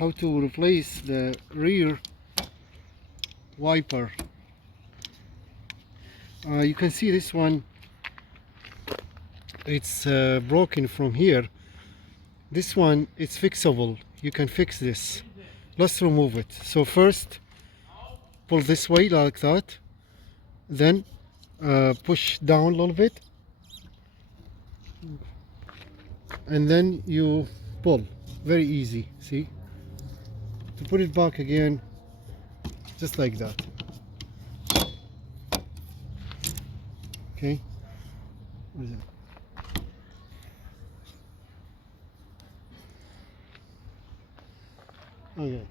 how to replace the rear wiper. You can see this one, it's broken from here. This one, it's fixable. You can fix this. Let's remove it. So first pull this way like that, then push down a little bit, and then you pull. Very easy. See, to put it back again, just like that. Okay. What is it? Okay,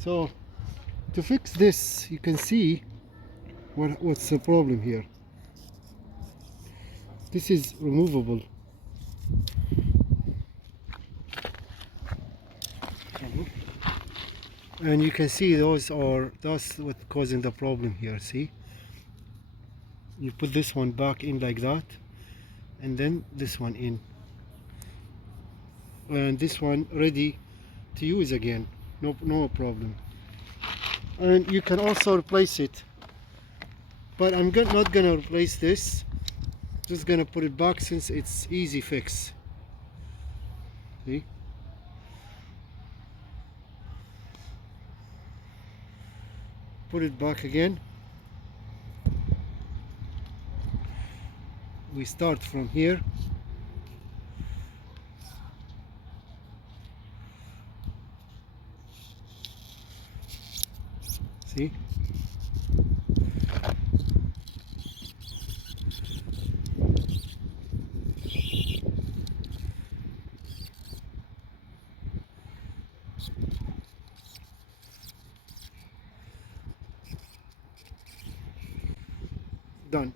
so to fix this, you can see what's the problem here. This is removable. And you can see that's what's causing the problem here. See, you put this one back in like that, and then this one in, and this one ready to use again. No problem. And you can also replace it, but I'm not gonna replace this. Just gonna put it back since it's easy fix. See, put it back again. We start from here. See, done.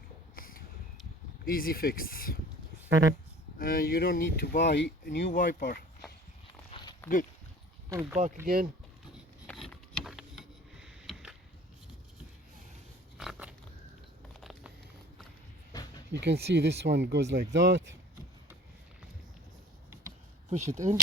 Easy fix. You don't need to buy a new wiper. Good. Put it back again. You can see this one goes like that. Push it in.